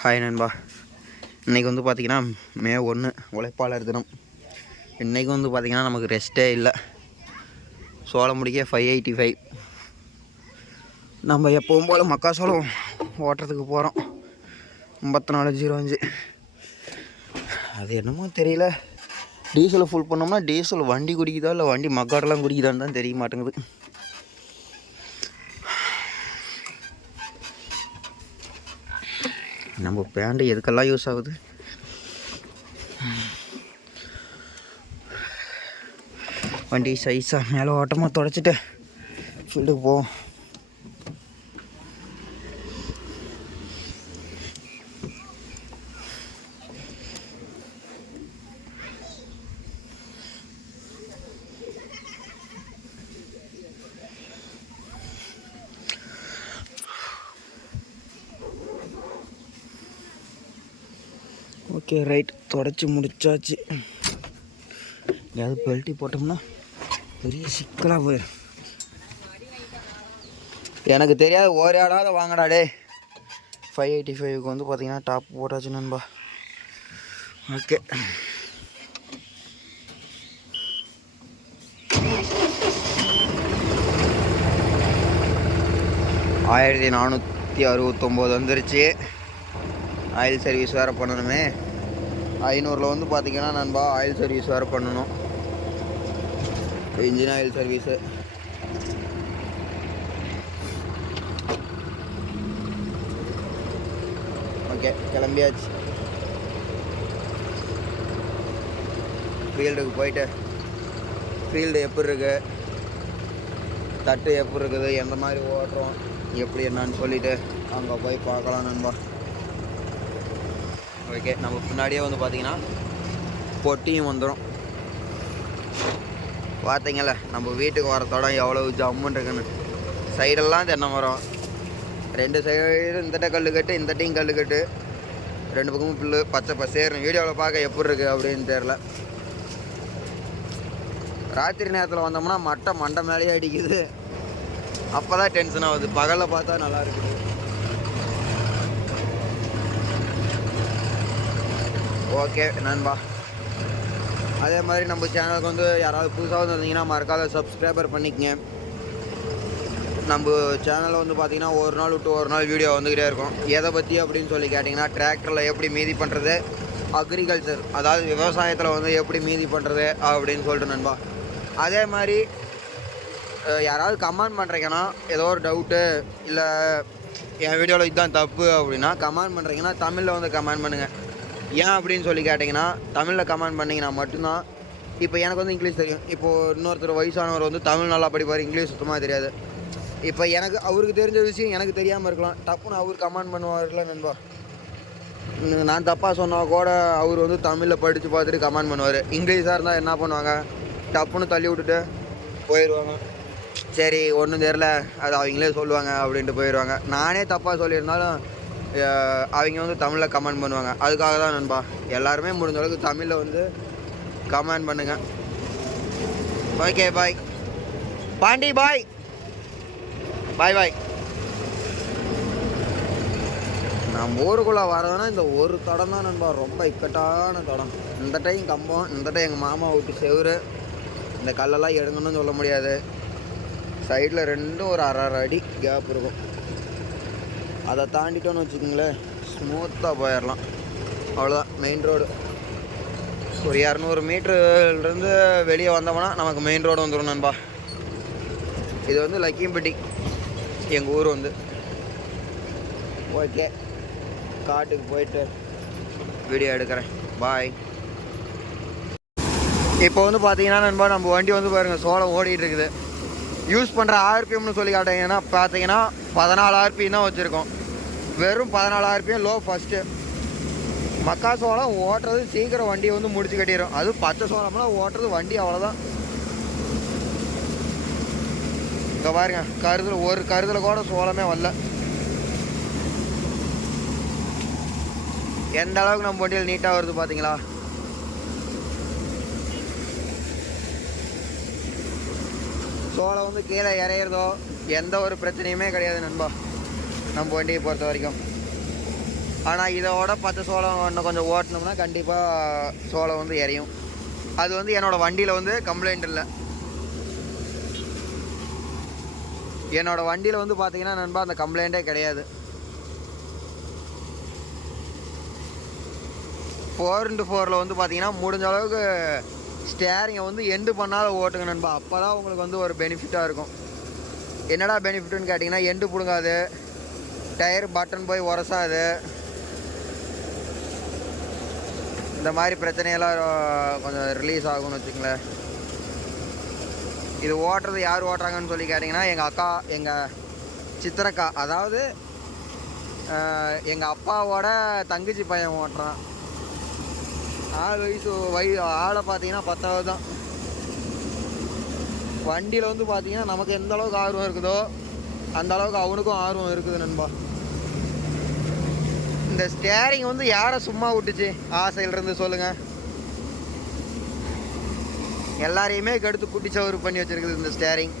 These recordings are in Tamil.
ஹாய் நண்பா. இன்றைக்கி வந்து பார்த்திங்கன்னா மே ஒன்று உழைப்பாளர் தினம். இன்றைக்கி வந்து பார்த்திங்கன்னா நமக்கு ரெஸ்ட்டே இல்லை. சோளம் முடிக்க ஃபைவ் எயிட்டி ஃபைவ் நம்ம எப்பவும் போல் மக்காசோளம் ஓட்டுறதுக்கு போகிறோம் ஐம்பத்தி நாலு ஜீரோ அஞ்சு. அது என்னமோ தெரியல. டீசலை ஃபுல் பண்ணோம்னா டீசல் வண்டி குடிக்குதா இல்லை வண்டி மக்காடெல்லாம் குடிக்குதான்னு தான் தெரிய மாட்டேங்குது. நம்ம பேண்டு எதுக்கெல்லாம் யூஸ் ஆகுது? வண்டி சைஸாக மேலே ஓட்டமாக தொடச்சிட்டு ஃபீல்டுக்கு போவோம் ஓகே ரைட் தொடச்சி முடிச்சாச்சு. எங்கேயாவது பெல்ட்டி போட்டோம்னா பெரிய சிக்கலாக போயிடும் எனக்கு தெரியாது ஒரு ஆடாத வாங்கடா டே ஃபைவ் எயிட்டி ஃபைவ்க்கு வந்து பார்த்தீங்கன்னா டாப் போட்டாச்சு நண்பா. ஓகே. ஆயிரத்தி நானூற்றி அறுபத்தொம்போது வந்துருச்சு. ஆயில் சர்வீஸ் வேறு பண்ணணுமே. ஐநூறில் வந்து பார்த்திங்கன்னா நண்பா ஆயில் சர்வீஸ் வேறு பண்ணணும். இன்ஜின் ஆயில் சர்வீஸு ஓகே கிளம்பியாச்சு. ஃபீல்டுக்கு போயிட்டு ஃபீல்டு எப்படி இருக்குது தட்டு எப்படி இருக்குது? எந்த மாதிரி ஓட்டுறோம்? எப்படி என்னன்னு சொல்லிவிட்டு அங்கே போய் பார்க்கலாம் நண்பா. ஓகே நம்ம பின்னாடியே வந்து பார்த்தீங்கன்னா பொட்டியும் வந்துடும் பார்த்தீங்கள நம்ம வீட்டுக்கு வர தடம் எவ்வளவு ஜம்முன்னு இருக்குன்னு. சைடெல்லாம் தென்னை மரம். ரெண்டு சைடு இந்த கல் கட்டு இந்த டீம் கல் கட்டு. ரெண்டு பக்கமும் புல்லு பச்சை பசேர்னு வீடியோவில் பார்க்க எப்படி இருக்குது அப்படின்னு தெரில ராத்திரி நேரத்தில் வந்தோம்னா மட்டை மண்டை மேலேயே அடிக்குது. அப்போ தான் டென்ஷன் ஆகுது. பகலில் பார்த்தா நல்லா இருக்குது. ஓகே நண்பா. அதே மாதிரி நம்ம சேனலுக்கு வந்து யாராவது புதுசாக வந்திருந்தீங்கன்னா மறக்காத சப்ஸ்கிரைபர் பண்ணிக்கங்க. நம்ம சேனலில் வந்து பார்த்திங்கன்னா ஒரு நாள் விட்டு ஒரு நாள் வீடியோ வந்துக்கிட்டே இருக்கும். எதை பற்றி அப்படின்னு சொல்லி கேட்டிங்கன்னா டிராக்டரில் எப்படி மீதி பண்ணுறது அக்ரிகல்ச்சர் அதாவது விவசாயத்தில் வந்து எப்படி மீதி பண்ணுறது அப்படின்னு சொல்லிட்டு நண்பா. அதே மாதிரி யாராவது கமெண்ட் பண்ணுறீங்கன்னா ஏதோ ஒரு டவுட்டு இல்லை என் வீடியோவில் இதுதான் தப்பு அப்படின்னா கமெண்ட் பண்ணுறீங்கன்னா தமிழில் வந்து கமெண்ட் பண்ணுங்கள் ஏன் அப்படின்னு சொல்லி கேட்டிங்கன்னா தமிழில் கமெண்ட் பண்ணிங்கன்னா மட்டும்தான். இப்போ எனக்கு வந்து இங்கிலீஷ் தெரியும். இப்போது இன்னொருத்தர் வயசானவர் வந்து தமிழ் நல்லா படிப்பார் இங்கிலீஷ் சுத்தமாக தெரியாது. இப்போ எனக்கு அவருக்கு தெரிஞ்ச விஷயம் எனக்கு தெரியாமல் இருக்கலாம். டப்புன்னு அவர் கமெண்ட் பண்ணுவார்ல நண்பா. நான் தப்பாக சொன்னால் கூட அவர் வந்து தமிழில் படித்து பார்த்துட்டு கமெண்ட் பண்ணுவார். இங்கிலீஷாக இருந்தால் என்ன பண்ணுவாங்க? டப்புன்னு தள்ளி விட்டுட்டு போயிடுவாங்க சரி ஒன்றும் தெரில அது அவங்களே சொல்லுவாங்க அப்படின்ட்டு போயிடுவாங்க நானே தப்பாக சொல்லியிருந்தாலும் அவங்க வந்து தமிழில் கமெண்ட் பண்ணுவாங்க. அதுக்காக தான் நண்பா. எல்லாருமே முடிஞ்ச அளவுக்கு தமிழில் வந்து கமெண்ட் பண்ணுங்க. ஓகே பாய் பாண்டி பாய் பாய் பாய் நம்ம ஊருக்குள்ளே வரதுன்னா இந்த ஒரு தடம் தான் நண்பா. ரொம்ப இக்கட்டான தடம். இந்த டைம் கம்பம் இந்த டைம் எங்கள் மாமா விட்டு செவுரு. இந்த கல்லெல்லாம் எடுங்கன்னு சொல்ல முடியாது. சைடில் ரெண்டும் ஒரு அரை அரை அடி கேப் இருக்கும். அதை தாண்டிட்டோன்னு வச்சுக்கோங்களேன். ஸ்மூத்தாக போயிடலாம் அவ்வளோதான் மெயின் ரோடு ஒரு இரநூறு மீட்டருலேருந்து வெளியே வந்தோம்னா நமக்கு மெயின் ரோடு வந்துடும் நண்பா. இது வந்து லக்கியம்பட்டி. எங்கள் ஊர் வந்து. ஓகே. காட்டுக்கு போயிட்டு வீடியோ எடுக்கிறேன். பாய் இப்போ வந்து பார்த்தீங்கன்னா நண்பா நம்ம வண்டி வந்து பாருங்கள் சோளம் ஓடிட்டு இருக்குது. யூஸ் பண்ணுற ஆர்பிஎம்னு சொல்லி காட்டிங்கன்னா பார்த்தீங்கன்னா பதினாலு ஆர்பிஎம் தான் வச்சுருக்கோம். வெறும் பதினாலு லோ ஃபஸ்ட்டு மக்கா சோளம் ஓட்டுறது சீக்கிரம் வண்டியை வந்து முடிச்சு கட்டிடும் அதுவும் பச்சை சோளம்லாம் ஓட்டுறது வண்டி அவ்வளோதான் இங்கே பாருங்க கருதில் ஒரு கருதில் கூட சோளமே வரல. எந்த அளவுக்கு நம்ம வண்டியில் நீட்டாக வருது பார்த்தீங்களா சோளம் வந்து கீழே இறையிறதோ எந்த ஒரு பிரச்சனையுமே கிடையாது நண்பா. நம்ம வண்டியை பொறுத்த வரைக்கும். ஆனால் இதோட பத்து சோளம் இன்னும் கொஞ்சம் ஓட்டினோம்னா கண்டிப்பாக சோளம் வந்து எரியும். அது வந்து என்னோடய வண்டியில் வந்து கம்ப்ளைண்ட் இல்லை. என்னோடய வண்டியில் வந்து பார்த்தீங்கன்னா நண்பா அந்த கம்ப்ளைண்ட்டே கிடையாது. ஃபோர் இன்ட்டு ஃபோரில் வந்து பார்த்தீங்கன்னா முடிஞ்ச அளவுக்கு ஸ்டேரிங்கை வந்து எண்டு பண்ணாலும் ஓட்டுங்க நண்பா. அப்போ தான் உங்களுக்கு வந்து ஒரு பெனிஃபிட்டாக இருக்கும். என்னடா பெனிஃபிட்னு கேட்டிங்கன்னா எண்டு பிடுங்காது. டயர் பட்டன் போய் உரசாது. இந்த மாதிரி பிரச்சனையெல்லாம் கொஞ்சம் ரிலீஸ் ஆகும்னு வச்சுங்களேன் இது ஓட்டுறது யார் ஓட்டுறாங்கன்னு சொல்லி கேட்டிங்கன்னா எங்கள் அக்கா எங்கள் சித்திரக்கா அதாவது எங்கள் அப்பாவோட தங்கச்சி பையன் ஓட்டுறான். ஆள் வயசு வய ஆளை பார்த்தீங்கன்னா பத்தாவது தான். வண்டியில் வந்து பார்த்தீங்கன்னா நமக்கு எந்த அளவுக்கு ஆர்வம் இருக்குதோ அந்த அளவுக்கு அவனுக்கும் ஆர்வம் இருக்குது நண்பா. இந்த ஸ்டேரிங் வந்து யாரை சும்மா விட்டுச்சு? ஆசையிலிருந்து சொல்லுங்கள் எல்லாரையுமே கெடுத்து குட்டி சவறு பண்ணி வச்சுருக்குது இந்த ஸ்டேரிங்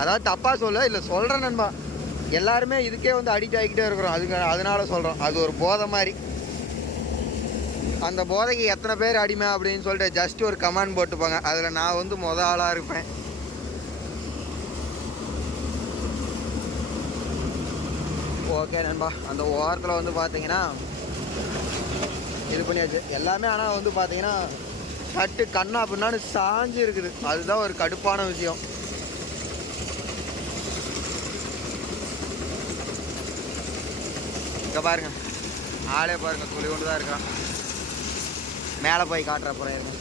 அதாவது தப்பாக சொல்ல இல்லை சொல்கிறேன் நண்பா. எல்லாருமே இதுக்கே வந்து அடிக்ட் ஆகிக்கிட்டே இருக்கிறோம். அதுக்கு அதனால சொல்கிறோம் அது ஒரு போதை மாதிரி. அந்த போதைக்கு எத்தனை பேர் அடிமை அப்படின்னு சொல்லிட்டு ஜஸ்ட் ஒரு கமெண்ட் போட்டுப்பாங்க. அதில் நான் வந்து மொதல் ஆளாக இருப்பேன். ஓகே நண்பா. அந்த ஓரத்தில் வந்து பார்த்தீங்கன்னா இது பண்ணியாச்சு. எல்லாமே ஆனால் வந்து பார்த்தீங்கன்னா கட்டு கண்ணா பின்னான்னு சாஞ்சு இருக்குது. அதுதான் ஒரு கடுப்பான விஷயம். இங்கே பாருங்க. ஆளே பாருங்க துளி கொண்டு தான் இருக்கான். மேலே போய் காட்டுற அப்புறம் இருங்க.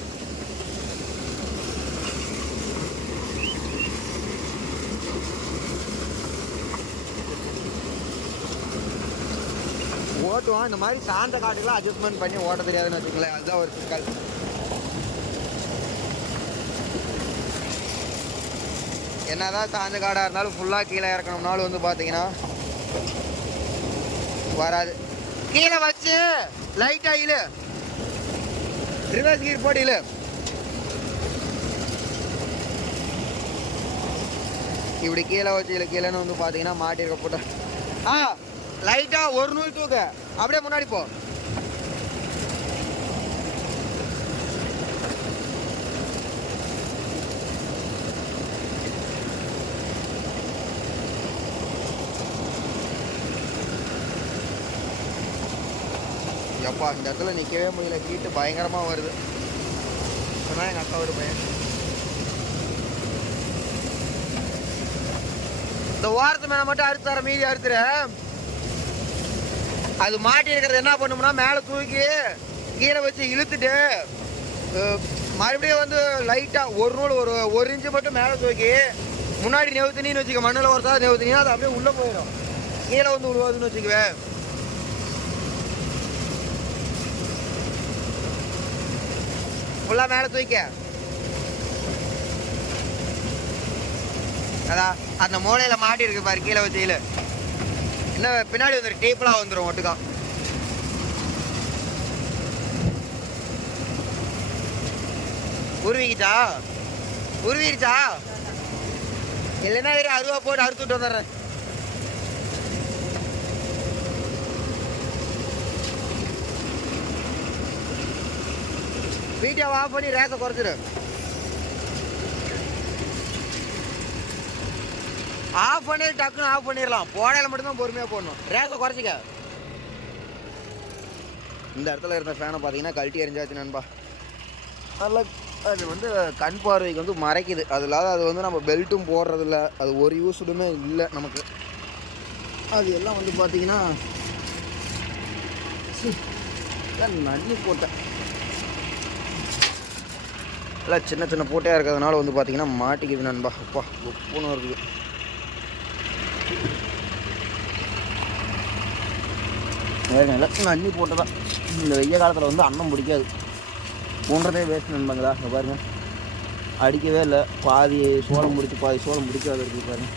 ஓட்டுவோம் இந்த மாதிரி சாந்த காட்டுக்கெலாம் அட்ஜஸ்ட்மெண்ட் பண்ணி ஓட்ட தெரியாதுன்னு வச்சுக்கோங்களேன். அதுதான் ஒரு சிக்கல். என்னதான் சாந்த காடாக இருந்தாலும் ஃபுல்லாக கீழே இறக்கணும்னாலும் வந்து பார்த்தீங்கன்னா வராது. கீழே வச்சு லைட்டாக இழு. ரிவர்ஸ் கீர் போட்டு இழு. இப்படி கீழே வச்சு இல்லை கீழேன்னு வந்து பார்த்தீங்கன்னா மாட்டிருக்க போட்டேன் ஆ லைட்டாக ஒரு நூல் தூக்கு. அப்படியே முன்னாடி போ. எப்பா இந்த இடத்துல நிற்கவே முடியல. ஹீட்டு பயங்கரமாக வருது. சொன்னால் எங்கள் அக்கா ஒரு பையன். இந்த வாரத்து மேலே மட்டும் அறுத்து தர மீதி அறுத்துற அது மாட்டி இருக்கிறது என்ன பண்ணும்னா மேலே தூக்கி கீழே வச்சு இழுத்துட்டு மறுபடியும் வந்து லைட்டாக ஒரு நூல் ஒரு ஒரு இன்ச்சு மட்டும் மேலே தூக்கி முன்னாடி நெவுத்துனின்னு வச்சுக்க மண்ணில் ஒரு சாதம் நெவுத்தினா அது அப்படியே உள்ளே போயிடும். கீழே வந்து விழுவாதுன்னு வச்சுக்குவேன். ஃபுல்லாக மேலே தூக்க அதான் அந்த மூலையில் மாட்டி இருக்கு பாரு கீழே வச்சு கீழே இன்னும் பின்னாடி வந்துடும் டேப்லாம் வந்துடும் ஒட்டுக்கா. உருவிக்கிச்சா? உருவிருச்சா? இல்லைன்னா வேறு அருவா போட்டு அறுத்துட்டு வந்துடுறேன். வீட்டை ஆஃப் பண்ணி ரேக்கை குறைச்சிடு ஆஃப் பண்ணி டக்குன்னு ஆஃப் பண்ணிடலாம். போடையில மட்டும்தான் பொறுமையாக போடணும். ரேஸை குறைச்சிக்க. இந்த இடத்துல இருந்த ஃபேனை பார்த்தீங்கன்னா கழட்டி எரிஞ்சாச்சு நண்பா. அதில் அது வந்து கண் பார்வைக்கு வந்து மறைக்குது. அது இல்லாத அது வந்து நம்ம பெல்ட்டும் போடுறதில்ல. அது ஒரு யூஸ்டுமே இல்லை நமக்கு. அது எல்லாம் வந்து பார்த்தீங்கன்னா நன்னி போட்டேன் எல்லாம் சின்ன சின்ன போட்டையாக இருக்கிறதுனால வந்து பார்த்தீங்கன்னா மாட்டிக்குது நண்பா. அப்பா உப்புன்னு இருக்குது வேறு எல்லாம் அண்ணி போட்டதான் இந்த வெய்ய காலத்தில் வந்து அன்னம் பிடிக்காது. ஊன்றதே வேஸ்ட் நண்பங்களா இங்கே அடிக்கவே இல்லை. பாதி சோளம் பிடிச்சி பாதி சோளம் பிடிக்காது இருக்குது பாருங்க.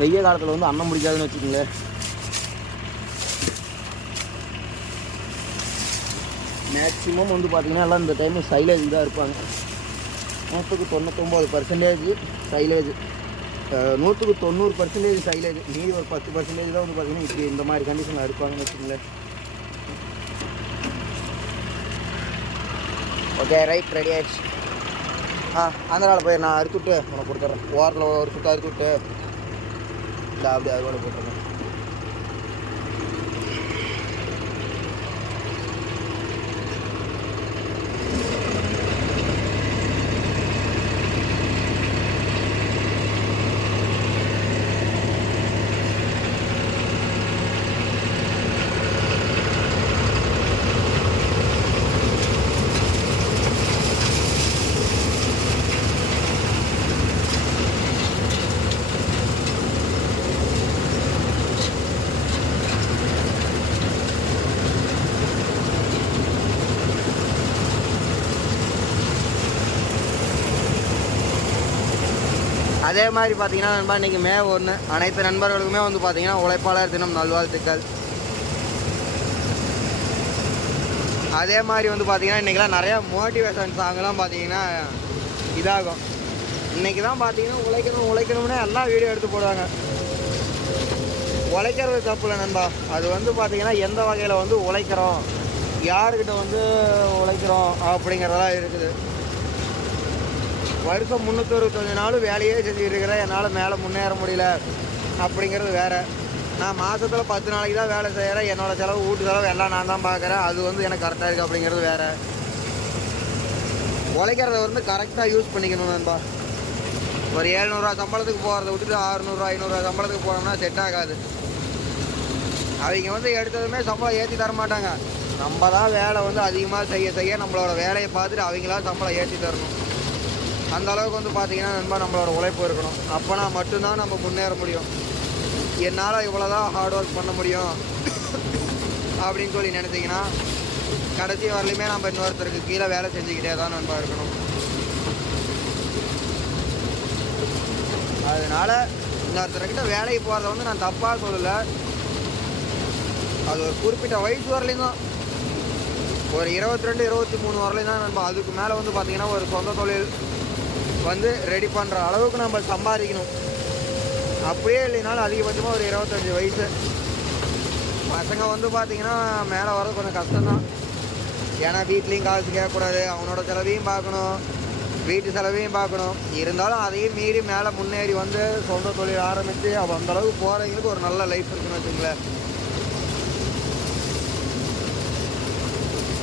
வெய்ய காலத்தில் வந்து அன்னம் பிடிக்காதுன்னு வச்சுக்கோங்களேன். மேக்ஸிமம் வந்து பார்த்தீங்கன்னா எல்லாம் இந்த டைமில் சைலேஜ் தான் இருப்பாங்க. நூற்றுக்கு தொண்ணூத்தொம்பது பர்சன்டேஜ் சைலேஜ் நூற்றுக்கு தொண்ணூறு பர்சன்டேஜ் சைலேஜ் மீதி ஒரு பத்து பர்சன்டேஜ் தான் வந்து பார்த்தீங்கன்னா இப்படி இந்த மாதிரி கண்டிஷனில் இருப்பாங்கன்னு வச்சுங்களேன் ஓகே ரைட் ரெடி ஆயிடுச்சு. ஆ அந்த போய் நான் அறுத்துட்டு உனக்கு கொடுத்துட்றேன். ஓரத்தில் ஒரு சுட்டு அறுத்துட்டு. இந்த அப்படி அது கூட அதே மாதிரி பார்த்தீங்கன்னா நண்பா இன்றைக்கி மே ஒன்று. அனைத்து நண்பர்களுக்குமே வந்து பார்த்தீங்கன்னா உழைப்பாளர் தினம் நல்வாழ்த்துக்கள். அதே மாதிரி வந்து பார்த்தீங்கன்னா இன்றைக்கெலாம் நிறையா மோட்டிவேஷன் சாங்கெலாம் பார்த்தீங்கன்னா இதாகும். இன்றைக்கி தான் பார்த்தீங்கன்னா உழைக்கணும் உழைக்கணும்னே எல்லாம் வீடியோ எடுத்து போடுவாங்க. உழைக்கிறது தப்பு இல்லை நண்பா. அது வந்து பார்த்தீங்கன்னா எந்த வகையில் வந்து உழைக்கிறோம் யாருக்கிட்ட வந்து உழைக்கிறோம் அப்படிங்கிறதெல்லாம் இருக்குது. வருஷம் முந்நூற்றறுபத்தஞ்சு நாள் வேலையே செஞ்சுட்டு இருக்கிறேன் என்னால் மேலே முன்னேற முடியல. அப்படிங்கிறது வேறு. நான் மாதத்தில் பத்து நாளைக்கு தான் வேலை செய்கிறேன் என்னோட செலவு வீட்டு செலவு எல்லாம் நான் தான் பார்க்குறேன். அது வந்து எனக்கு கரெக்டாக இருக்குது அப்படிங்கிறது வேறு. உழைக்கிறத வந்து கரெக்டாக யூஸ் பண்ணிக்கணும் நண்பா. ஒரு ஏழ்நூறுரூவா சம்பளத்துக்கு போகிறத விட்டுட்டு அறுநூறுவா ஐநூறுரூவா சம்பளத்துக்கு போனோம்னா செட் ஆகாது. அவங்க வந்து எடுத்ததுமே சம்பளம் ஏற்றி தர மாட்டாங்க. நம்ம தான் வேலை வந்து அதிகமாக செய்ய செய்ய நம்மளோட வேலையை பார்த்துட்டு அவங்களாம் சம்பளம் ஏற்றி தரணும். அந்த அளவுக்கு வந்து பார்த்தீங்கன்னா நண்பா நம்மளோட உழைப்பு இருக்கணும். அப்போனா மட்டும்தான் நம்ம முன்னேற முடியும். என்னால் இவ்வளோ தான் ஹார்ட் ஒர்க் பண்ண முடியும் அப்படின்னு சொல்லி நினச்சிங்கன்னா கடைசி வரலையுமே நம்ம இன்னொருத்தருக்கு கீழே வேலை செஞ்சுக்கிட்டே தான் நண்பா இருக்கணும். அதனால் இன்னொருத்தர்கிட்ட வேலைக்கு போகிறத வந்து நான் தப்பாக சொல்லலை. அது ஒரு குறிப்பிட்ட வயசு வரலையும் தான். ஒரு இருபத்தி ரெண்டு இருபத்தி மூணு வரலையும் தான் நம்ம அதுக்கு மேலே வந்து பார்த்தீங்கன்னா ஒரு சொந்த தொழில் வந்து ரெடி பண்ணுற அளவுக்கு நம்ம சம்பாதிக்கணும். அப்படியே இல்லைனாலும் அதிகபட்சமாக ஒரு இருபத்தஞ்சி வயசு. பசங்க வந்து பார்த்திங்கன்னா மேலே வர்றது கொஞ்சம் கஷ்டம்தான். ஏன்னா வீட்லேயும் காசு கேட்கக்கூடாது அவனோட செலவையும் பார்க்கணும் வீட்டு செலவையும் பார்க்கணும். இருந்தாலும் அதையும் மீறி மேலே முன்னேறி வந்து சொந்த தொழில் ஆரம்பித்து அவள் அந்தளவுக்கு போகிறவங்களுக்கு ஒரு நல்ல லைஃப் இருக்குன்னு வச்சுங்களேன்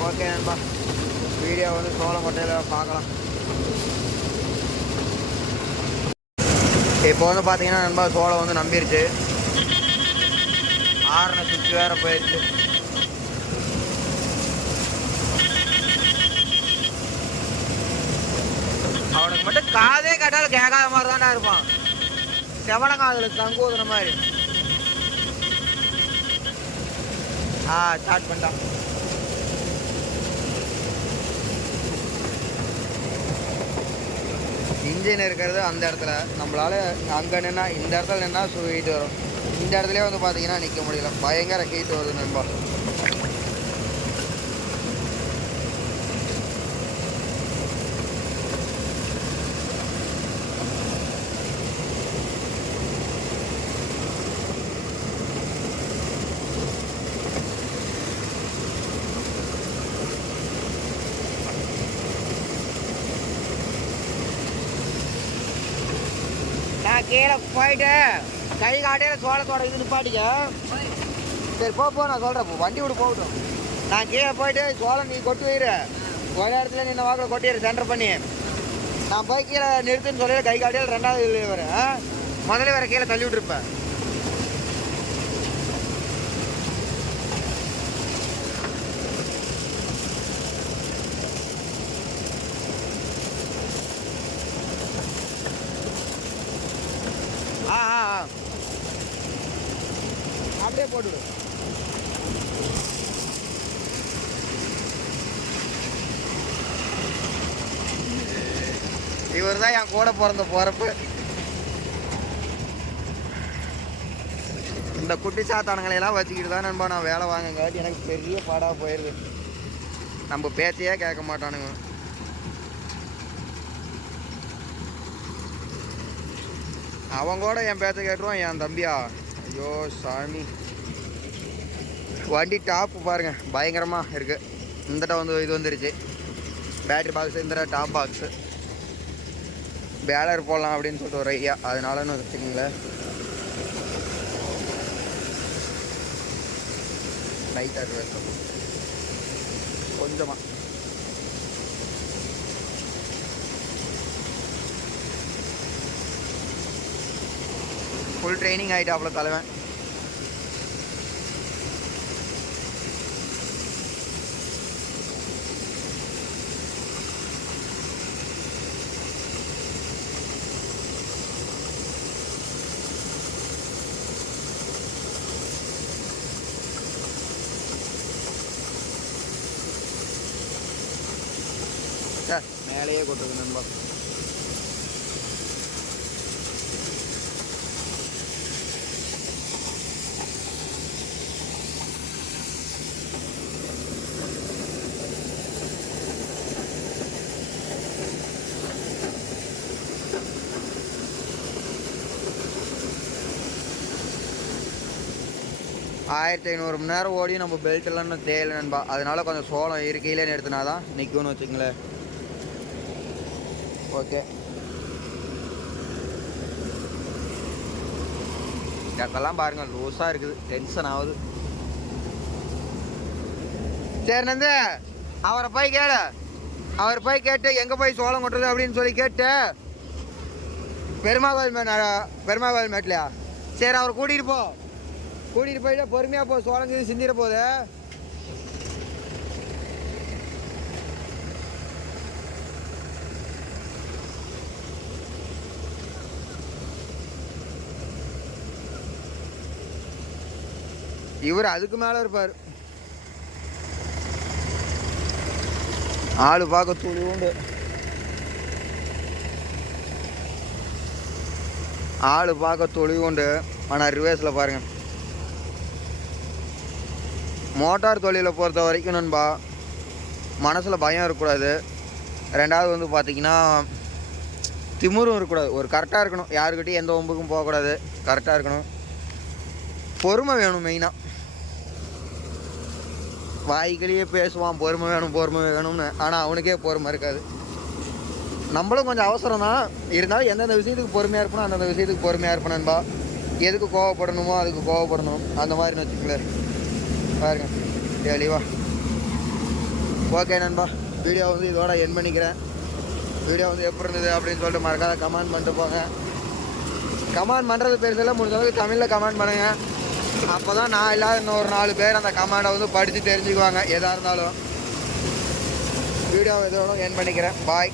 ஓகே நண்பா வீடியோ வந்து சோளக்கொட்டையில் பார்க்கலாம். இப்போ வந்து பார்த்தீங்கன்னா நண்பா சோளம் வந்து நம்பிருச்சு. ஆறுன சுற்றி வேற போயிடுச்சு. அவனுக்கு மட்டும் காதே கேட்டாலும் கேட்காத மாதிரி தானே இருப்பான் செவன காதலுக்கு தங்கு மாதிரி. ஆ ஸ்டார்ட் பண்ணிட்டான். இன்ஜின் இருக்கிறது அந்த இடத்துல. நம்மளால் அங்கே நின்னா இந்த இடத்துல நின்னா ஹீட் வரும். இந்த இடத்துலேயே வந்து பார்த்தீங்கன்னா நிற்க முடியல. பயங்கர ஹீட் வருது நண்பா நான் கீழே போயிட்டு கை காட்டையில் சோளத்தோட இது நிப்பாட்டிக்க. சரி போ போ நான் சொல்கிறேன் வண்டி விட்டு போகட்டும். நான் கீழே போயிட்டு சோளம் நீ கொட்டி வைரு ஒரு இடத்துல நீ வாக்கில் கொட்டிடு சென்டர் பண்ணி. நான் போய் கீழே நிறுத்துன்னு சொல்லி கை காட்டியில் ரெண்டாவது வர முதல்ல வேறு கீழே தள்ளி விட்டுருப்பேன் ஆ ஆ ஆ அப்படியே போட்டுவிடு இவர் தான் கூட பிறந்த பிறப்பு. இந்த குட்டி சாத்தானங்களை எல்லாம் வச்சுக்கிட்டு தான் நண்பா நான் வேலை வாங்கங்காட்டி எனக்கு பெரிய பாடாக போயிடுது நம்ம பேச்சையே கேட்க மாட்டானுங்க. அவன் கூட என் பேச்சை கேட்டுருவான் என் தம்பியா? ஐயோ சாமி. வண்டி டாப்பு பாருங்க பயங்கரமாக இருக்குது இந்தட்ட வந்து இது வந்துருச்சு. பேட்ரி பாக்ஸ் இந்த டாப் பாக்ஸு பேலர் போடலாம் அப்படின்னு சொல்லிட்டு ஒரு ஐடியா. அதனாலன்னு வச்சுக்கோங்களேன் லைட்டாக இருக்கு கொஞ்சமாக ஃபுல் ட்ரைனிங் ஆகிட்டாப்புல தலைவன் சார் நிறைய கொட்டுது நண்பா. ஆயிரத்தி ஐநூறு மணி நேரம் ஓடி நம்ம பெல்ட் எல்லாம் இன்னும் நண்பா. அதனால கொஞ்சம் சோளம் இருக்கையிலே நிறுத்தினா தான் நிற்கும்னு வச்சுங்களேன் ஓகே இடத்தெல்லாம் பாருங்க லூஸாக இருக்குது. டென்ஷன் ஆகுது. சரி நந்து அவரை போய் கேளு. அவர் போய் கேட்டு எங்கே போய் சோளம் கொட்டுறது அப்படின்னு சொல்லி கேட்டு பெருமா கோயில் பெருமா கோயில் மேட்லையா? சரி அவர் கூட்டிகிட்டு போ. கூட்டிகிட்டு போயிட்டு பொறுமையாக போ சோளம் சிந்திட போகுது. இவர் அதுக்கு மேலே இருப்பார். ஆள் பார்க்க துளி உண்டு. ஆள் பார்க்க துளி உண்டு. ஆனால் ரிவேஸில் பாருங்க. மோட்டார் தொழிலை பொறுத்த வரைக்கும் நண்பா மனசில் பயம் இருக்கக்கூடாது. ரெண்டாவது வந்து பார்த்திங்கன்னா திமுரும் இருக்கக்கூடாது. ஒரு கரெக்டாக இருக்கணும். யாருக்கிட்டையும் எந்த ஒம்புக்கும் போகக்கூடாது. கரெக்டாக இருக்கணும். பொறுமை வேணும் மெயினாக வாய்களையே பேசுவான் பொறுமை வேணும் பொறுமை வேணும்னு. ஆனால் அவனுக்கே பொறுமை இருக்காது. நம்மளும் கொஞ்சம் அவசரம் தான் இருந்தாலும் எந்தெந்த விஷயத்துக்கு பொறுமையாக இருப்பணும் அந்தந்த விஷயத்துக்கு பொறுமையாக இருப்பணும்பா எதுக்கு கோவப்படணுமோ அதுக்கு கோவப்படணும். அந்த மாதிரி வச்சுக்கங்களேன். பாருங்க. தெளிவா ஓகே நண்பா. வீடியோ வந்து இதோட என் பண்ணிக்கிறேன். வீடியோ வந்து எப்படி இருந்தது அப்படின்னு சொல்லிட்டு மறக்காத கமெண்ட் பண்ணிட்டு போங்க. கமெண்ட் பண்ணுறது பெருசெல்லாம் முடிஞ்ச அளவுக்கு தமிழில் கமெண்ட் பண்ணுங்கள் அப்போ தான் நான் இல்லாத இன்னொரு நாலு பேர் அந்த கமாண்டை வந்து படித்து தெரிஞ்சுக்குவாங்க. எதாக இருந்தாலும். வீடியோ எதுவும் என் பண்ணிக்கிறேன். பாய்